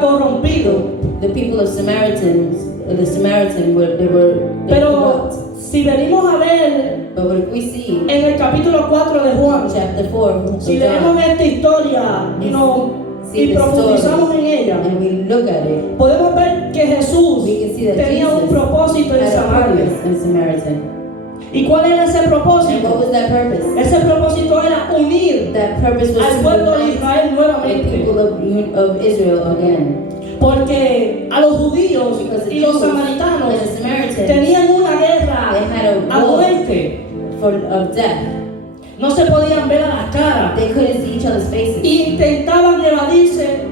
corrompido. The people of the Samaritan were Pero corrupt. si venimos a ver But what we see en el capítulo 4 de Juan, chapter 4 of si leemos John, esta historia y profundizamos en ella, and we look at it, podemos ver que Jesús we can see that tenía un Jesus propósito en had a Samaria. purpose in Samaritan. ¿Y cuál era ese And what propósito? was that purpose? Ese propósito era unir That purpose was al to pueblo de unite Israel the nuevamente. people of Israel again. Porque a los judíos Because the y los Jews samaritanos and the Samaritans, tenían una guerra they had a a war muerte. of death. No se podían ver a las caras. They couldn't see each other's faces. Intentaban evadirse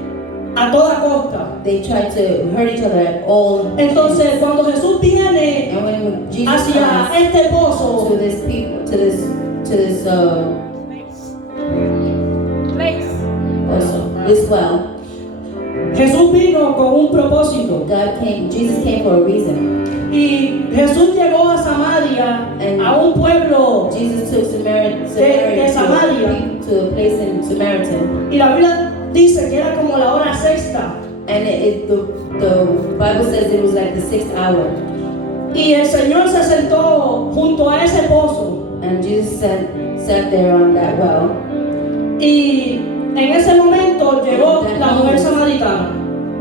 a toda costa. They tried to hurt each other at all. Entonces, cuando Jesús viene And when Jesus hacia comes este pozo, to this people, to this also this well, Jesús vino con un propósito. Jesus came for a reason. Y Jesús llegó a Samaria, a un pueblo, Jesus took Samaria de Samaria. to a place in Samaritan. y la Biblia dice que era como la hora sexta. And the Bible says it was like the 6th hour. Y el Señor se sentó junto a ese pozo. And Jesus sat there on that well. Y en ese momento llegó la mujer samaritana.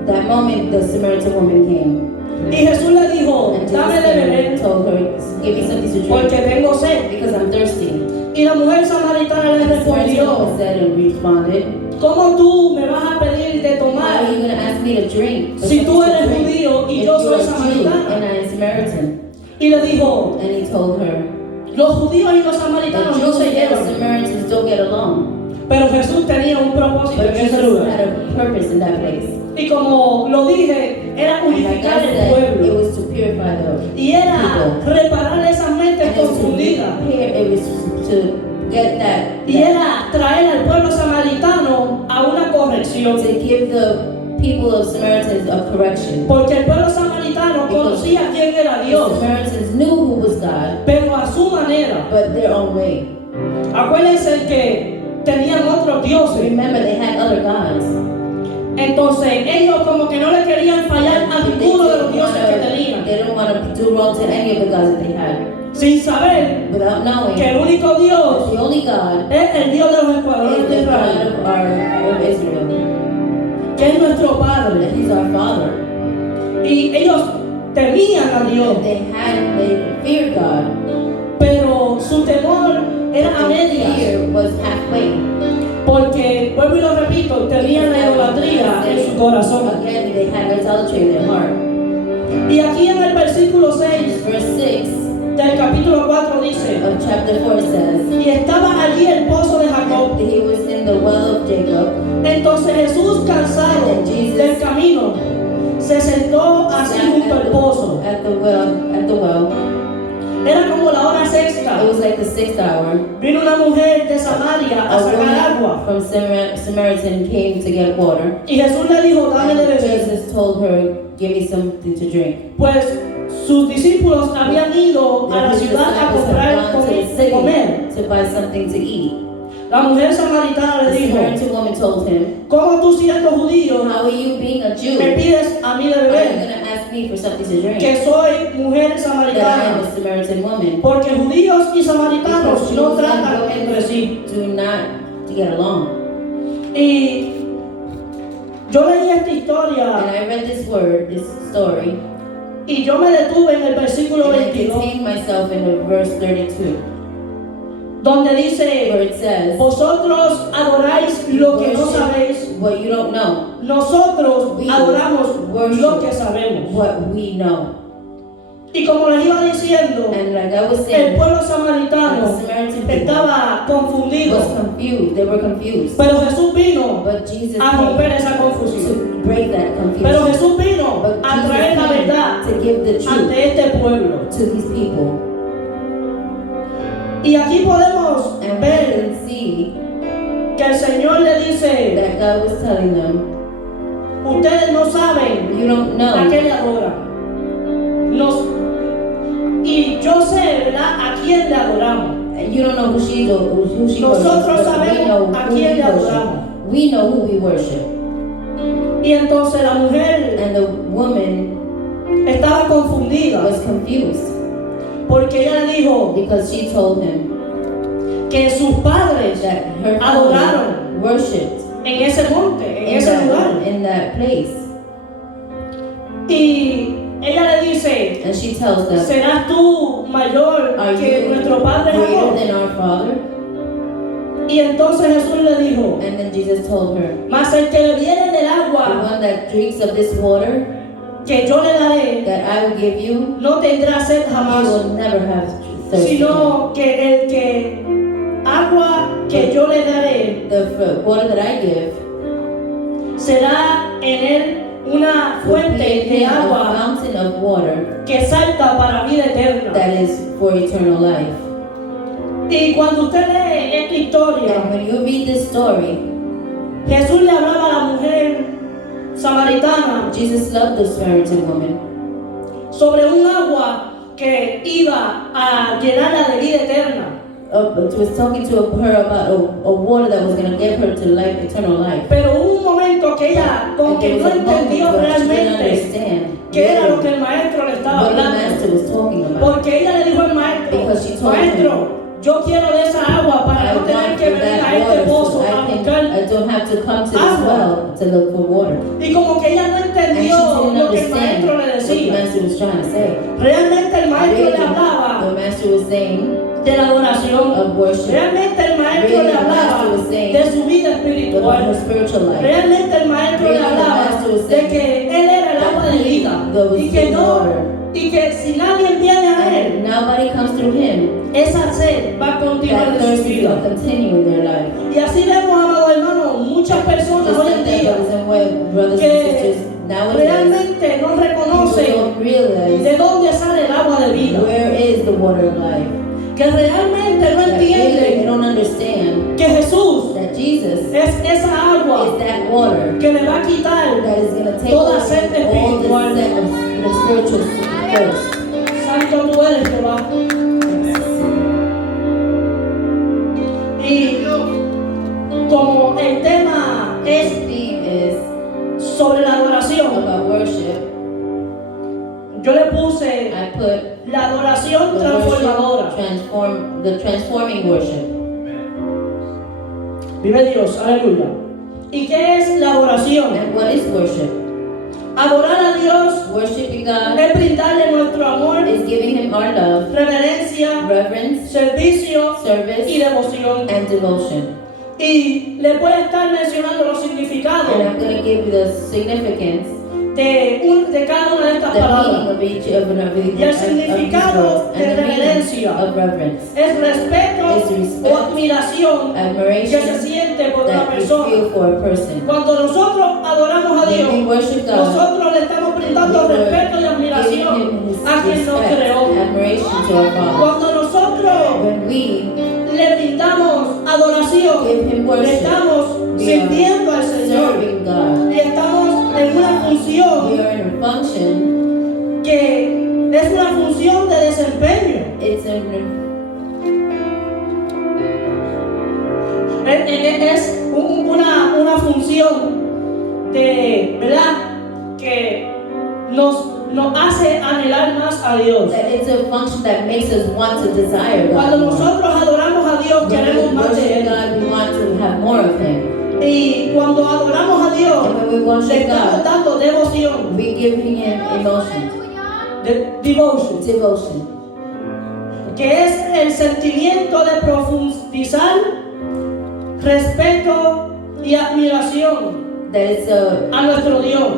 That moment, the Samaritan woman came. Y Jesús le dijo, And dame de Jesus beber, told her, give me something to drink, porque tengo sed. because I'm thirsty. Y la mujer samaritana le And the Samaritan respondió, woman said and responded, ¿cómo tú me vas a pedir de how tomar are you going to ask me to drink? si tú Something to eres drink, judío y if yo you're soy a Jew samaritana? and I am Samaritan? Y le dijo, And he told her, los judíos y los the samaritanos no Jews se and the llevan. Samaritans don't get along. Pero Jesús tenía un propósito But en ese Jesus lugar. had a purpose in that place. Y como lo dije, era And like I unificar el said, it pueblo. was to purify the Y era people. reparar esas mentes And it was confundidas. it was to get that, Y era traer al pueblo samaritano a una corrección. to give the people of Samaritans a correction. Porque el pueblo samaritano conocía quién era The Dios, Samaritans knew who was God, pero a su manera. but their own way. Acuérdense que tenían otros dioses. Remember, they had other gods. Entonces ellos como que no le querían fallar a ninguno de los dioses que tenían. They don't want to do wrong to any of the gods that they had, Sin saber without knowing que el único Dios the only God es el Dios de los is escuadrones de the God Israel, of Israel, que es nuestro Padre. that He's our Father. Y ellos temían a Dios, They feared God. pero su temor era a medias. Fear was halfway. Porque, vuelvo y lo repito, tenían la idolatría en su corazón. Again, they had idolatry in their heart. Y aquí en el versículo 6 Verse 6 del capítulo 4 dice, of chapter 4 says, y estaba allí el pozo de Jacob. He was in the well of Jacob. Entonces Jesús, cansado del camino, se sentó así junto al pozo. At the well. Era como la hora sexta. It was like the 6th hour. Vino una mujer de Samaria a A sacar woman agua. from Samaritan came to get water. Y Jesús le dijo, dame de And beber. Jesus told her, give me something to drink. Pues sus discípulos habían ido a la His ciudad a disciples comprar had gone to the comer. city to buy something to eat. La mujer samaritana le The dijo, Samaritan woman told him, ¿cómo tú siendo judío how are you being a Jew? me pides a mí de Are you beber? going to ask me for something to drink? Que soy mujer That I am samaritana. a Samaritan woman. Porque judíos y samaritanos Because no Jews and tratan entre sí. women do not to get along. Y yo leí esta And historia I read this story, y yo me detuve en el versículo and I 22, detained myself in the verse 32, donde dice, where it says, vosotros adoráis lo que no sabéis, what you don't know, nosotros We adoramos worship lo que sabemos. what we know. Y como les iba diciendo, And like I was el saying, pueblo the samaritano Samaritan people estaba confundido, was confused. They were confused. pero Jesús vino But Jesus a romper came esa confusión. to break that Pero confusion. Jesús vino But a traer la Jesus verdad came to give the truth ante este pueblo. to these people. Y aquí podemos And we ver can see que el Señor le dice, that God was telling them, ustedes no saben you don't a know. qué le adoran. Y yo sé, ¿verdad?, a quién le adoramos. You don't know who she worships, Nosotros but we know sabemos a who quién we le worship. adoramos. We know who we worship. Y Y entonces la mujer And the woman estaba confundida was confused porque ella le dijo because she told him que sus padres that her adoraron family worshipped en ese monte, en in ese lugar. that place. Y ella le dice, And she tells them, ¿serás tú mayor are que you nuestro padre greater Jacob? than our father? Y entonces Jesús le dijo, And then Jesus told her, mas el que bebiere del the agua one that drinks of this water que yo le daré, that I will give you, no tendrá sed you jamás, will never have thirst again. sino que el que agua que yo le daré The water that I give será en él una will be fuente in de him a agua fountain of water que salta para vida eterna. that is for eternal life. Y cuando usted lee esta historia, And when you read this story, Jesús le hablaba a la mujer samaritana Jesus loved the Samaritan woman sobre un agua que iba a llenarla de vida eterna. but was talking to her about a water that was going to give her to life, eternal life. Pero hubo un momento que ella como And que there no was a moment entendió where she didn't realmente understand qué era lo que el maestro le estaba what the hablando. master was talking about. Porque ella le dijo al maestro, Because she told maestro, yo quiero de esa agua para I no tener want que for venir a that este water pozo so a buscar. I don't have to come to this agua. well to look for water. Y como que ella no And she entendió didn't lo que el understand maestro le what the decía. master was trying to say. Realmente el maestro Really, le hablaba the master was saying de la adoración. of worship, Realmente el maestro Really, le the hablaba master was saying de su vida about her espiritual. spiritual life. Realmente el maestro le Really, the hablaba master was de saying que él era el agua de vida was y que living no water. y que si nadie viene a él, And nobody comes through him, esa sed va a continuar that en su thirst is vida. going to continue in their life. Y así vemos, amados hermanos, muchas personas Just hoy like en that, día brothers que and sisters, nowadays, realmente no people reconocen don't realize de dónde sale el agua de vida, where is the water of life. que realmente no That really they entienden don't understand que Jesús that Jesus es esa agua is that water que le va a quitar that is going to take toda away sed all espiritual. the spiritual thirst. Santo tú eres, Jehová. Y como el tema The es theme is sobre la adoración, about worship. yo le puse I put la adoración the transformadora. the transforming worship. Vive Dios, aleluya. ¿Y qué es la adoración? And what is worship? Adorar a Dios Worshiping God es brindarle nuestro amor, is giving Him our love, reverencia, reverence, servicio y service, devoción. and devotion. Y les voy a estar mencionando los significados And I'm going to give you the significance, de cada una de estas the meaning palabras. of each of Y el significado de and the meaning reverencia of reverence, es respeto Es respect, o admiración que se admiration siente por una that you persona. feel for a person. Cuando nosotros adoramos a When we Dios, worship God, nosotros le estamos brindando we respeto y give admiración Him His a quien nos respect, creó. admiration to our Father. Cuando nosotros When we le brindamos adoración, give Him le worship, estamos we sirviendo al are Señor serving God. y estamos en una función We are in a function. que es una función de desempeño. It's a Es una función de, ¿verdad? Que nos hace anhelar más a Dios. it's a function that makes us want to desire Cuando God. more. nosotros adoramos a Dios, When queremos we más de worship Él. God, we want to have more of Him. Y cuando adoramos a Dios, And when we le worship estamos God, dando devoción. we give Him emotion, Devotion. devotion, Que es el sentimiento de profundizar respeto y admiración that it's a nuestro Dios.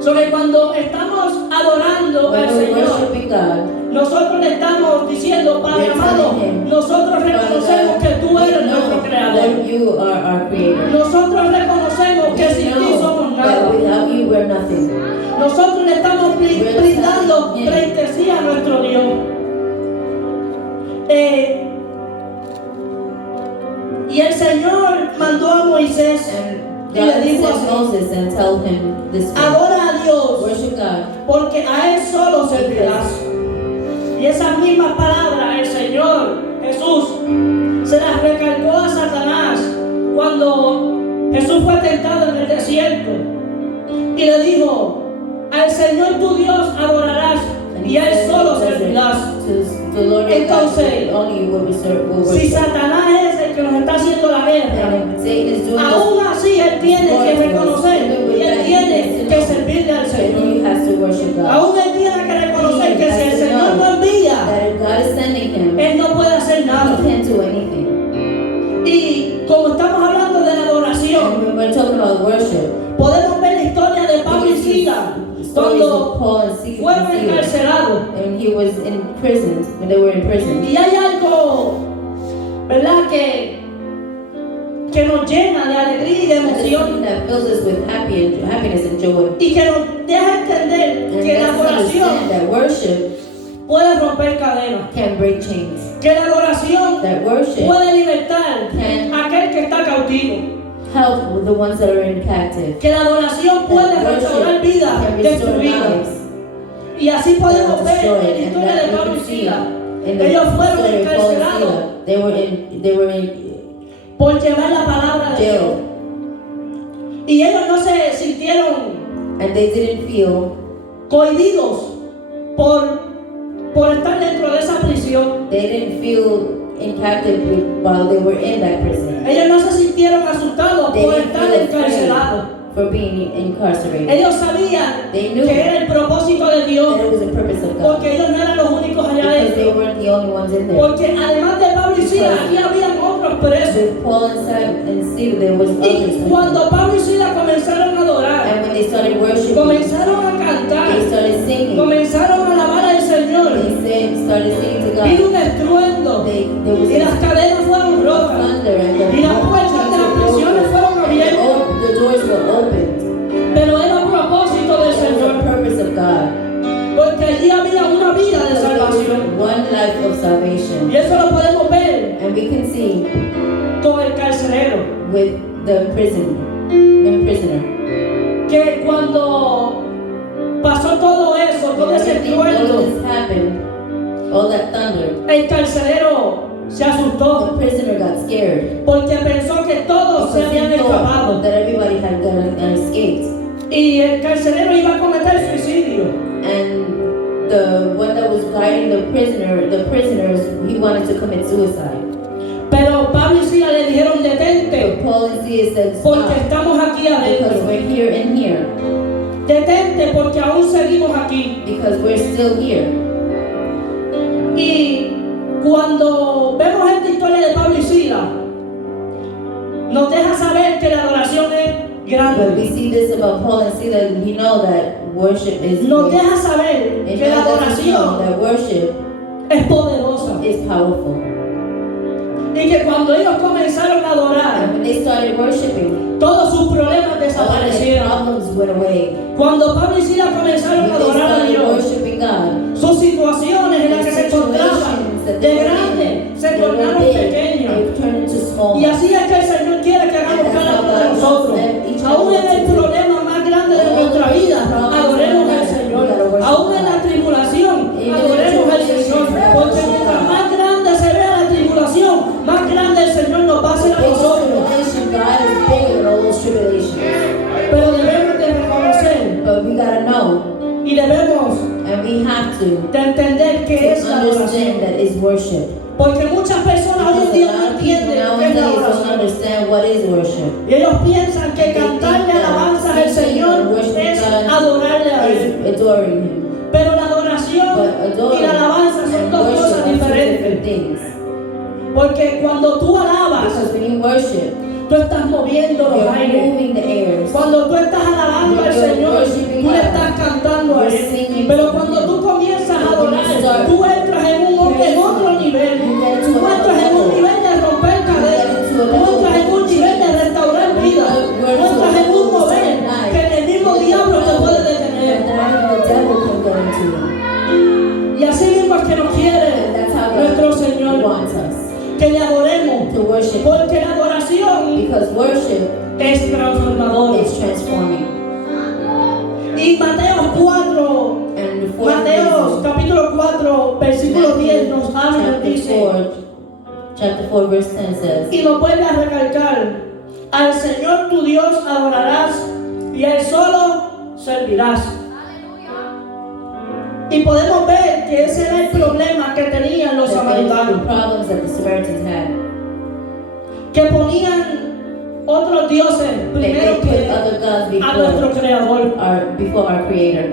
Sobre cuando estamos adorando al when we're Señor, worshiping God, nosotros le estamos diciendo, Padre We're amado, telling Him, nosotros reconocemos que tú we eres know nuestro creador. that you are our creator. Nosotros reconocemos que We sin ti somos know nada. that without you we're nothing. Nosotros le estamos brindando We're telling Him. pleitesía a nuestro Dios. Y el Señor mandó a Moisés And y le God dijo sent así: Moses and tell him this way. adora a Dios, Worship God. porque a Él solo servirás. Y esas mismas palabras el Señor Jesús se las recargó a Satanás cuando Jesús fue tentado en el desierto y le dijo: al Señor tu Dios adorarás y a Él solo servirás. Entonces, si Satanás es el que nos está haciendo la guerra, aún así Él tiene que reconocer y Él tiene que servirle al Señor. Aún Él tiene que reconocer que si el Señor no envía, Él no puede hacer nada. Y como estamos hablando de la adoración, podemos ver la historia de Pablo y Silas cuando fueron encarcelados. Y hay algo, ¿verdad?, que nos llena de alegría y de emoción y que nos deja entender que la adoración puede romper cadenas, que la adoración puede libertar a aquel que está cautivo, help the ones that are in captive. que la adoración puede restaurar vidas destruidas. Y así podemos ver en la historia de Pablo y Silas. Ellos fueron encarcelados por llevar la palabra de Dios. Y ellos no se sintieron cohibidos por estar dentro de esa prisión. They didn't feel in captive while they were in that prison. Ellos no se sintieron asustados por estar encarcelados. For being incarcerated. Ellos sabían They knew que era el propósito de Dios, that it was the purpose of God. porque ellos no eran los únicos allá Because they adentro. weren't the only ones in there. Porque además de Pablo y Silas, aquí habían otros presos. With Paul and Silas, there was others. Y cuando Pablo y Silas comenzaron a adorar, And when they started worshiping, comenzaron a cantar, they started singing. comenzaron a alabar al Señor, They started singing to vino God. un estruendo There was y las cadenas fueron rotas thunder and y las puertas de las prisiones fueron abiertas. the doors were opened. Pero era a propósito del It was the Señor, purpose of God. porque allí había una vida de salvación. One life of salvation. Y eso lo podemos ver And we can see con el carcelero, with the prisoner. que cuando pasó todo eso, todo ese Everything, all of estruendo, this happened, all that thunder, el carcelero se asustó the prisoner got scared. porque pensó que todos se Because habían he thought escapado that everybody had escaped. y el carcelero iba a cometer suicidio. And the one that was guiding the prisoners, he wanted to commit suicide. Pero Pablo y Silas le dijeron: detente, Paul and Silas said, porque stop, estamos aquí because adentro. we're here and here, Detente, porque aún seguimos aquí. because we're still here. Y cuando vemos esta historia de Pablo y Silas, nos deja saber que la adoración es But grande. we see this about Paul and Silas, we know that worship is Nos great. deja saber It que la knows us to know adoración that worship es poderosa. is powerful. Y que cuando ellos comenzaron a adorar, And when they started worshiping, todos sus problemas all their desaparecieron. problems went away. Cuando Pablo y Silas comenzaron When a they adorar a started Dios, worshiping God, sus situaciones en las que se encontraban de grandes se tornaron pequeñas. they turned into small. Y así es que el Señor quiere que hagamos cada uno de nosotros. Aún en el problema más grande de nuestra vida, adoremos al Señor. Aún en la tribulación, adoremos al Señor. Porque mientras más grande se vea la tribulación, más grande el Señor nos va a hacer a nosotros. God is bigger than all those tribulations. Pero debemos de reconocer But we gotta know, y debemos and we have to de entender qué es la understand adoración. that is worship. Porque muchas personas hoy en Because a día lot no of people entienden qué es la nowadays don't adoración. understand what is worship. Y ellos piensan que cantarle alabanzas al Señor es adorarle a Él. Is adoring Him. Pero la adoración But y adoring la alabanza son and dos worship cosas are two different diferentes. things. Porque cuando tú alabas, Because when you worship, tú estás moviendo los you're aires. moving the airs. Cuando tú estás alabando al Señor, tú le estás cantando a Él. Pero cuando tú comienzas a adorar, tú entras en otro nivel. Tú entras en un nivel de romper cadenas. Tú entras en un nivel de restaurar vidas. Tú entras en un mover que el mismo diablo te puede And detener. the devil can get into you. Y así mismo es que nos quiere And that's how nuestro God Señor, wants us que le adoremos. to worship. Porque la adoración Because worship es transformadora. is transforming. Y Mateo 4, And the fourth Mateo reason, capítulo 4, versículo 10 nos habla, nos chapter dice, 4, chapter 4, verse 10 says, y nos vuelve a recalcar Al Señor tu Dios adorarás y a Él solo servirás. Y podemos ver que ese era el problema que tenían los samaritanos, Problems that the Samaritans had. que ponían otros dioses They primero put que other gods a nuestro Creador. before our Creator.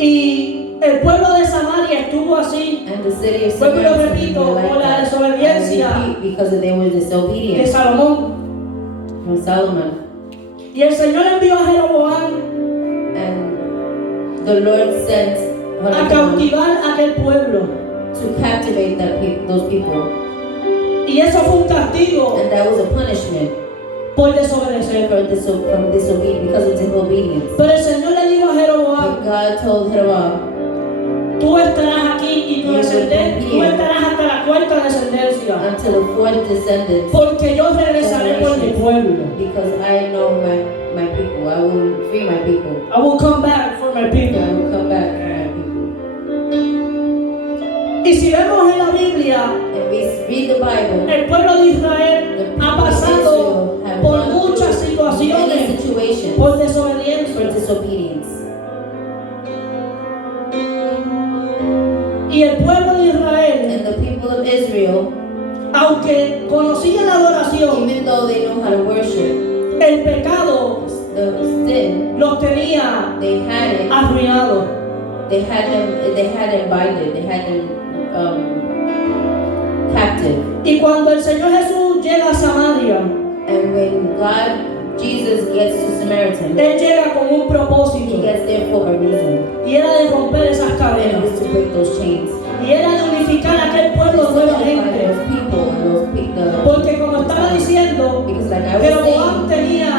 Y el pueblo de Samaria estuvo así, And the city of vuelvo y lo Samaria repito, was like por la that. desobediencia I repeat, because they were de disobedient Salomón. from Solomon. Y el Señor envió a Jeroboam And the Lord sent a Jeroboam cautivar a aquel pueblo. to captivate those people. Y eso fue un castigo And that was a punishment por desobedecer. from disobedience, because of disobedience. Pero el Señor le dijo a Jeroboam, But God told Jeroboam, tú estarás aquí y tu descendencia, tú estarás hasta la cuarta descendencia, until the fourth descendant, porque yo regresaré por mi pueblo. because I know my people. I will free my people. I will come back for my people. I will come back for my people. Y si vemos en la Biblia, And we read the Bible. el pueblo de Israel The people ha of pasado Israel have por gone muchas through situaciones many situations por for desobediencia. disobedience. Y el pueblo de Israel, And the people of Israel, aunque conocían la adoración, even though they know how to worship, el pecado the sin, los tenía they had it. arruinados. They had them binded. They had them captive. Y cuando el Señor Jesús llega a Samaria, And when Jesus gets to Samaritan, Él llega con un he propósito, gets there for a reason. y era de romper esas And cadenas, it was to break those chains. y era de unificar a aquel pueblo To unify nuevamente. those people and those people. Porque como estaba diciendo, Because like I was Jeroboam saying, tenía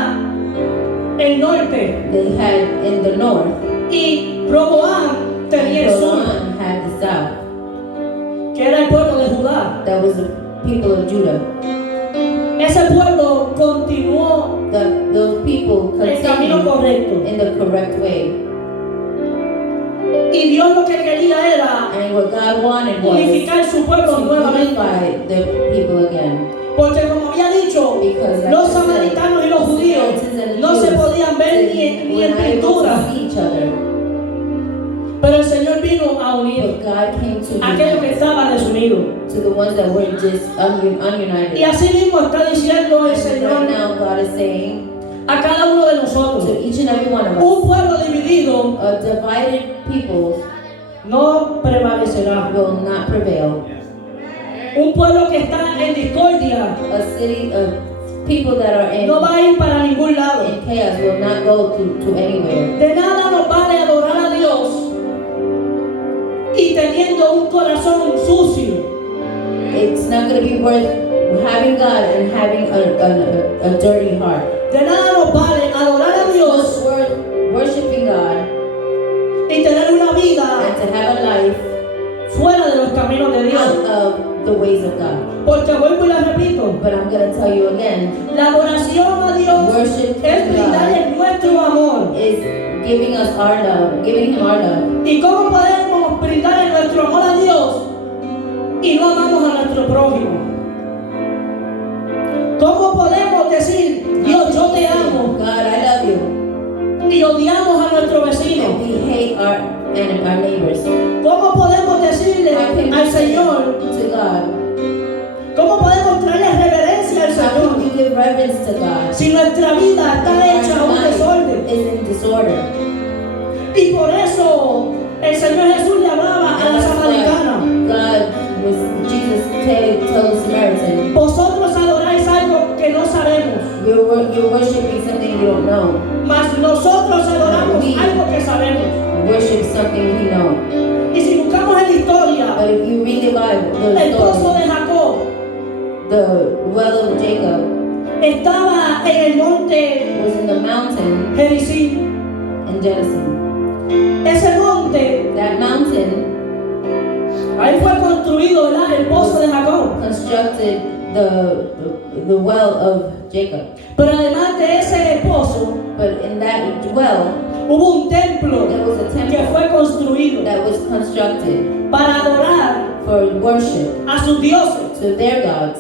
el norte they had in the north, y Roboam tenía el and sur, Roman had the south. que era el pueblo de Judá. That was the people of Judah. Ese pueblo continuó Those people el camino continued correcto. in the correct way. Y Dios lo que quería era And what God wanted was unificar su pueblo to nuevamente. unify the people again. Porque como había dicho, Because like los I said, samaritanos y los the judíos Samaritans and the no se Jews podían ver ni were en not able pintura. to see each other. Pero el Señor vino a unir But God came to a aquellos que unite estaban desunidos. to the ones that were just ununited. Y así mismo está diciendo el And Señor right now God is saying a cada uno de nosotros, to each and every one of us, un pueblo dividido a divided people no prevalecerá. will not prevail. Un pueblo que está en discordia A city of people that are in no va a ir para ningún lado. chaos will not go to anywhere. De nada nos vale adorar a Dios y teniendo un corazón sucio. It's not going to be worth having God and having a dirty heart. De nada nos vale adorar a It's Dios worth worshiping God y tener una vida and to have a life fuera de los caminos de Dios. out of the ways of God. Porque vuelvo y la repito, But I'm going to tell you again, la adoración a Dios worship es to God brindarle nuestro amor. is giving us our love, giving Him our love. ¿Y cómo podemos brindarle nuestro amor a Dios y no amamos a nuestro prójimo? ¿Cómo podemos decir, Dios, yo te amo, God, I love you. y odiamos a nuestro vecino? And we hate our neighbors. ¿Cómo podemos decirle How can al we say Señor, to God? cómo podemos traerle reverencia al How can Señor we give reverence to God? si nuestra vida está hecha un desorden? Is in disorder. Y por eso el Señor Jesús le hablaba a la samaritana: Jesus told the Samaritan, vosotros adoráis algo que no sabemos, you're worshiping something you don't know. mas nosotros adoramos algo que sabemos. Worship something we know. Y si buscamos en la historia, But if you read the Bible, the el pozo story, de Jacob the well of Jacob estaba en el monte was in the mountain Gerizim. in Genesis. Ese monte, That mountain ahí fue construido, ¿verdad?, el pozo de Jacob. constructed the well of Jacob. Pero además de ese pozo, But in that well, hubo un templo there was a que temple fue construido that was constructed para adorar for worship a sus dioses. to their gods.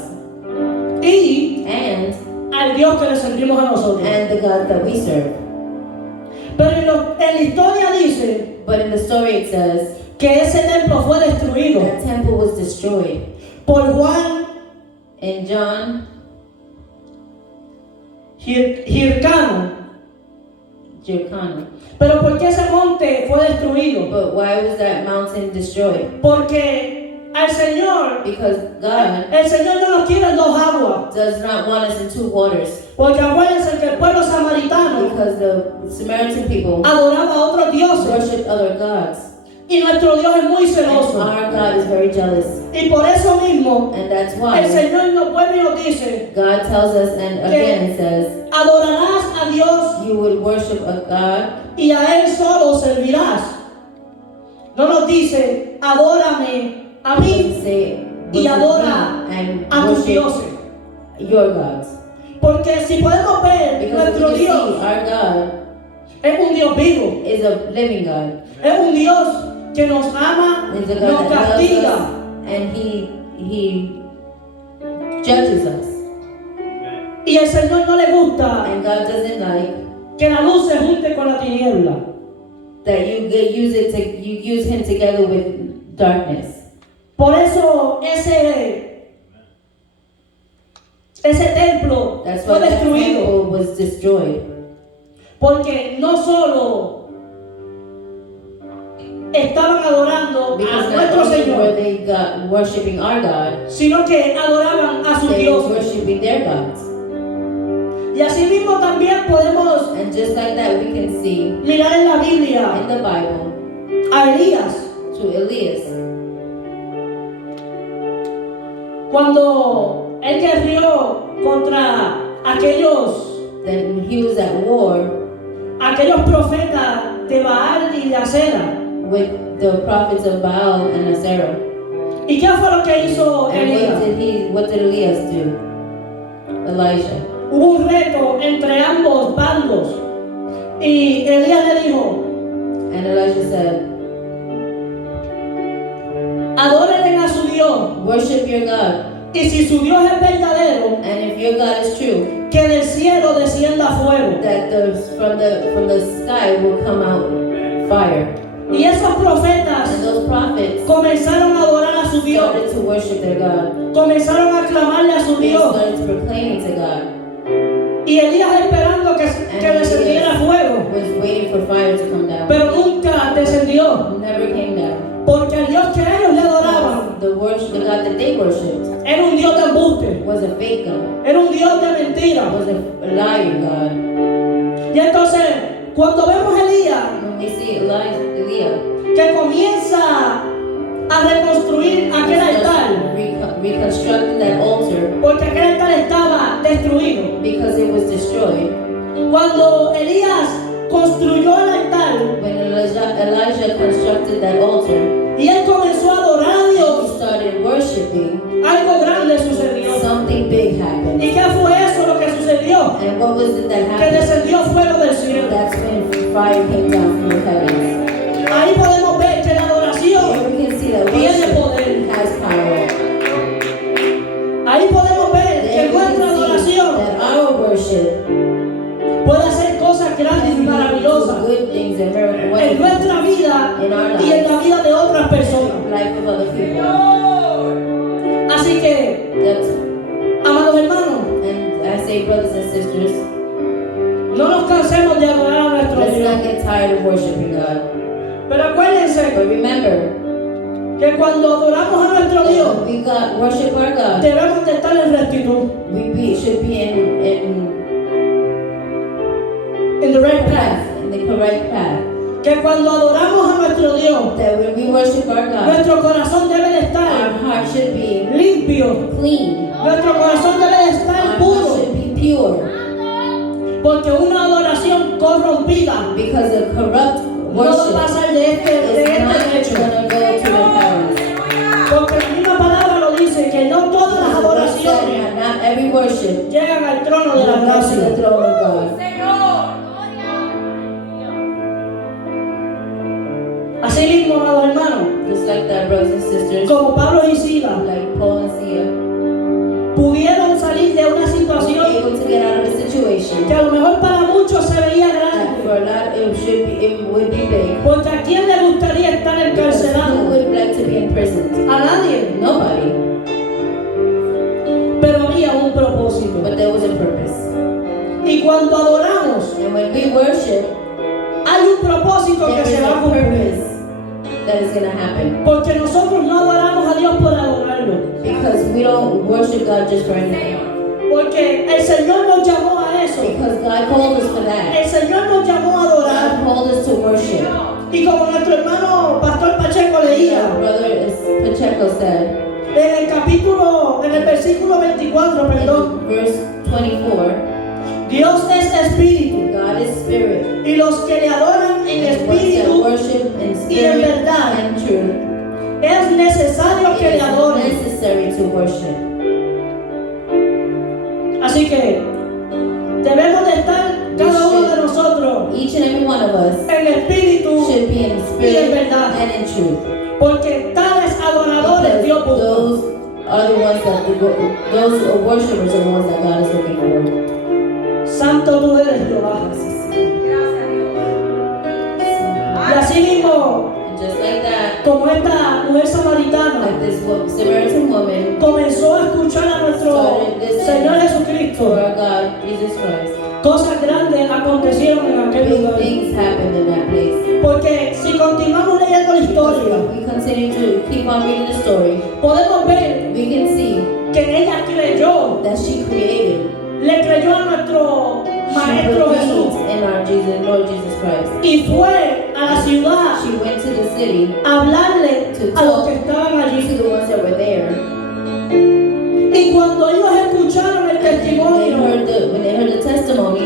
Y And al Dios que le servimos a nosotros. and the God that we serve. Pero en la historia dice But in the story it says que ese templo fue destruido that temple was destroyed. por Juan In John Hircano. Hyrcanus. Pero ¿por qué ese monte fue destruido? But why was that mountain destroyed? Porque al Señor, Because God el Señor no nos quiere en dos aguas. does not want us in two waters. Porque acuérdense que el pueblo samaritano Because the Samaritan people adoraba a otros dioses. worship other gods. Y nuestro Dios es muy And celoso. our God is very jealous. Y por eso mismo, And that's el why Señor nos vuelve y nos dice, God tells us, and again it says, adorarás a Dios you will worship a God y a Él solo servirás. No nos dice, adórame a mí say, y worship adora me and a tus worship dioses. your gods. Porque si podemos ver, Because we nuestro can see Dios our God es un Dios vivo. is a living God. Es un Dios que nos ama, Is a nos God that loves castiga. us and He judges us. Y el Señor no le gusta And God doesn't like que la luz se junte con la tiniebla. that you use Him together with darkness. Por eso ese templo That's fue why that destruido. temple was destroyed. Porque no solo estaban adorando a Because not nuestro only were Señor, they God, worshiping our God, sino que adoraban a sus they were dioses. worshiping their gods. Y así mismo también podemos And just like that, we can see mirar en la Biblia in the Bible a Elías to Elias cuando él guerrió contra aquellos that he was at war profetas de Baal y de Acera. with the prophets of Baal and Asherah. ¿Y qué fue lo que hizo And Elías? what did Elias do? Elijah. Hubo un reto entre ambos bandos y Elías le dijo, And Elijah said, adórenle a su Dios, worship your God. y si su Dios es verdadero, And if your God is true, que del cielo descienda fuego. that from the sky will come out fire. Y esos profetas And those prophets comenzaron a adorar a su Dios, started to worship their God. comenzaron a clamarle a su They Dios, started proclaiming to God. y Elías esperando que And descendiera fuego, was waiting for fire to come down. pero nunca descendió, Never came down. porque el Dios que ellos le adoraban The God that they worshipped era un Dios de embuste, was a fake God. era un Dios de mentira. Was a liar God. Y entonces, cuando vemos a Elías When we see Elias que comienza a reconstruir aquel altar, reconstructing that altar porque aquel altar estaba destruido. because it was destroyed. Cuando Elías construyó el altar When Elijah constructed that altar, y él comenzó a adorar a he Dios, started worshiping. algo grande sucedió. Something big happened. ¿Y qué fue eso lo que sucedió? And what was it that Que happened? descendió fuego del cielo. That's when fire came down from the heavens. Ahí podemos ver que la Here adoración we can see that tiene worship poder. has power. Ahí podemos ver There que we nuestra can see adoración that our worship puede hacer cosas grandes y can do maravillosas good things and miracle en wonders nuestra vida in our y en lives, la vida de otras personas. life of other people. Así que, That's, amados hermanos, and I say, brothers and sisters, no nos cansemos de adorar a nuestro let's Dios. not get tired of worshiping God. Pero acuérdense But remember, que cuando adoramos a nuestro Dios, we worship our God. debemos de estar en rectitud, Should be in the right path. in the correct path. Que cuando adoramos a nuestro Dios, That when we worship our God, nuestro corazón debe de our estar heart should be limpio, clean. nuestro corazón debe de Our estar heart puro, should be pure. porque una adoración corrompida Because a corrupt no va a worship pasar de este is not hecho. going to go to the heavens. Porque la misma palabra lo dice, que no todas las adoraciones Not every worship llegan al trono de la will go to the gracia. throne of God. Así mismo, amados hermanos, Just like that, brothers and sisters, como Pablo y Silas like Paul and Sia, pudieron salir de una were situación able to get out salvation. que a lo mejor para muchos se veía And grande. for a lot, it would be big. Porque ¿a quién le gustaría estar Because who encarcelado? would like to be imprisoned? A nadie. Nobody. Pero había un propósito. But there was a purpose. Y cuando adoramos, And when we worship, hay un propósito there que is se va a a cumplir. purpose that is going to happen. Porque nosotros no adoramos a Dios por adorarlo. Because we don't worship God just for anything. Porque el Señor nos llamó a eso. Because God called us for that. El Señor nos llamó a adorar. God called us to worship. Y como nuestro hermano Pastor Pacheco leía, Our brother Pacheco said en el versículo 24, perdón, in verse 24, Dios es espíritu. God is spirit. Y los que le adoran en And ones that espíritu worship in y en spirit verdad, and truth, es necesario que it le is adoren. necessary to worship. Así que debemos de estar cada uno de nosotros Each and every one of us en espíritu, should be in spirit verdad. and in truth. porque tales adoradores Dios Because busca. those are the ones that those worshipers are the ones that God is looking for. Santo tú eres Jehová. Y así mismo, And just like that, como esta mujer samaritana like this Samaritan woman, comenzó a escuchar a nuestro Señor for Jesucristo, our God, Jesus Christ, cosas grandes acontecieron en aquel big lugar. things happened in that place. Porque si continuamos leyendo la historia, If we continue to keep on reading the story, podemos ver we can see que ella creyó, that she created, le creyó a nuestro she Maestro Jesús believed in our Jesus, Lord Jesus Christ. y fue a la ciudad She went to the city a hablarle a los que estaban to allí. the ones that were there. Y cuando ellos escucharon el And testimonio when they heard the testimony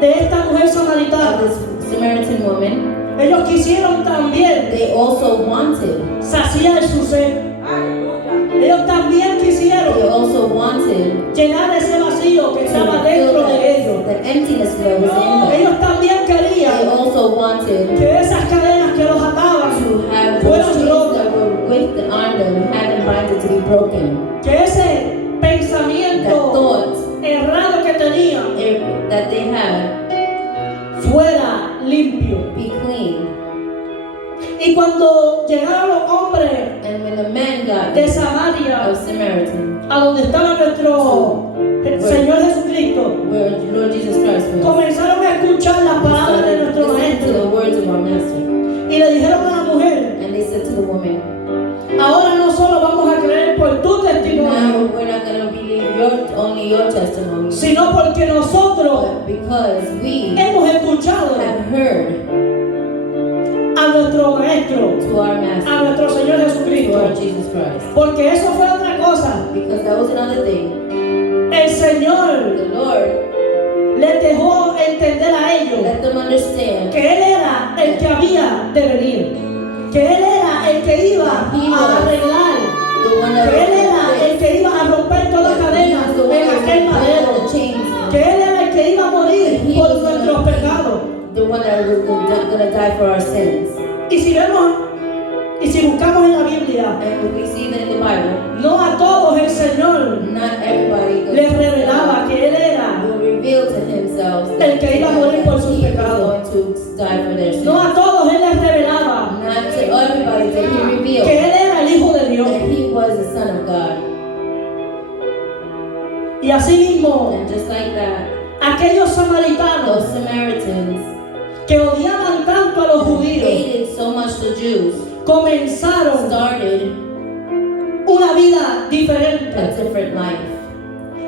de esta mujer of samaritana, this Samaritan woman, ellos quisieron también they also wanted, saciar su sed. Ellos también they quisieron also wanted llenar ese vacío que to estaba fill dentro de ellos. that emptiness that was in them. Ellos también They querían also wanted que esas cadenas que los ataban, to have Fueron those chains rotas. that were with the on them, had them binded to be broken. que ese That pensamiento thought errado que tenían that they had fuera limpio. be clean. Y cuando llegaron los hombres And when the men got de Samaria, of Samaritan, a donde estaba nuestro Señor Jesucristo, where Lord Jesus Christ was, comenzaron a escuchar las palabras de started nuestro listening to the Maestro words of our Master. y le dijeron a la mujer, And they said to the woman, ahora no solo vamos a creer por tu now testimonio, we're not going to believe only your testimony, sino porque nosotros but because we hemos escuchado have heard a nuestro Maestro, to our a Master, nuestro Señor to our Jesucristo. Jesus Christ. Porque eso fue otra cosa. Because that was another thing. El Señor The Lord les dejó entender a ellos let them understand que Él era el que había de venir, que Él era el que iba a arreglar, the one that que Él was era el que iba a romper toda cadena He was the one en that aquel was madero, the chains, que Él era el que iba a morir por nuestros pecados. the one that was going to die for our sins. Y si vemos y si buscamos en la Biblia, And we see that in the Bible, no a todos el Señor not everybody les revelaba que Él era will reveal to himself el que iba a morir por sus he was pecados. going to die for their sins. No a todos Él les revelaba Not to everybody did he reveal que Él era el Hijo de Dios. that he was the Son of God. Y así mismo, And just like that, aquellos samaritanos those Samaritans que odiaban tanto a los judíos hated so much the Jews, comenzaron started una vida a diferente. different life.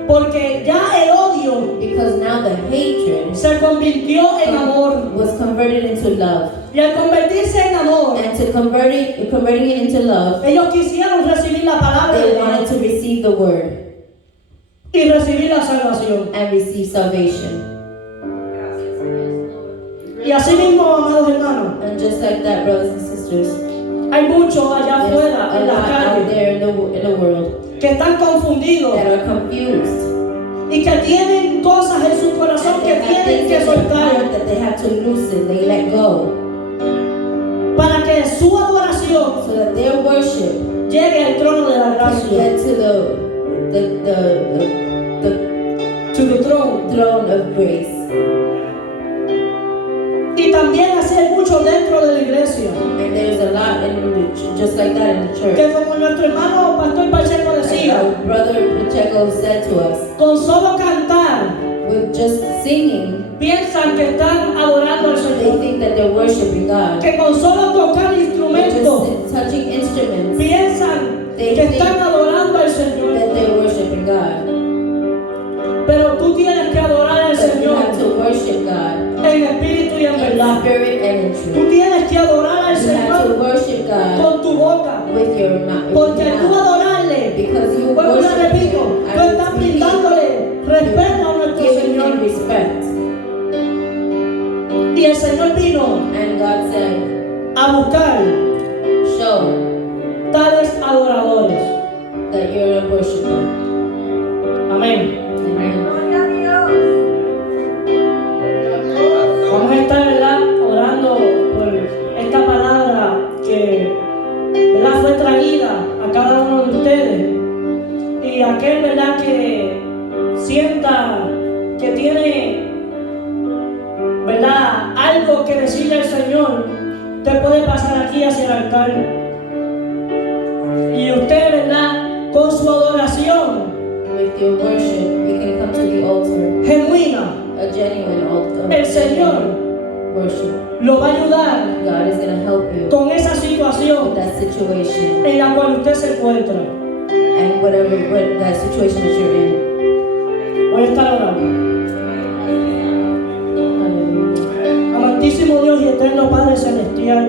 Porque ya el odio Because now the hatred se convirtió en amor. was converted into love. Y al convertirse en amor, And to converting it into love, ellos quisieron recibir la palabra de they wanted Dios to receive the word y recibir la salvación. and receive salvation. Y así mismo, amados hermanos, And just like that, brothers and sisters, hay muchos allá there's afuera, a en las lot out calles, there in the world que están confundidos that are confused. y que tienen cosas en su corazón que They have tienen things que in their soltar heart that they have to loosen, they let go, para que su adoración so that their worship llegue al trono de la can gracia. get to the To the throne. throne of grace. Y también así hay mucho dentro de la iglesia. And there's a lot just like that in the church. Que como nuestro hermano Pastor Pacheco Like decía, our brother Pacheco said to us, con solo cantar, with just singing, piensan que están adorando al they Señor. think that they're worshiping God. Que con solo tocar With instrumentos, just touching instruments, piensan they que think están adorando al Señor. that they're worshiping God. Pero tú tienes que adorar al But you Señor have to worship God en espíritu y en in verdad. spirit and in Tú truth. tienes que adorar al You have to Señor worship God con tu boca. with your mouth. Porque al tú adorarle, Because you vuelvo y worship repito, Him, tú estás brindándole respeto a nuestro giving Him Señor. respect. Y el Señor vino And God said, a buscar show tales adoradores. that you're a worshiper. Amén. Amen. Vamos a estar, ¿verdad?, orando por esta palabra que, ¿verdad?, fue traída a cada uno de ustedes. Y aquel, ¿verdad?, que sienta que tiene, ¿verdad?, algo que decirle al Señor, usted puede pasar aquí hacia el altar. Y usted, ¿verdad?, con su adoración With your worship, you can come to the altar, genuina, a genuine altar. el Señor Worship. lo va a ayudar God is going to help you con esa with situación that situation en la cual usted se encuentra. and what that situation that you're in. Voy a estar orando. Hallelujah. Amantísimo Dios y eterno Padre Celestial,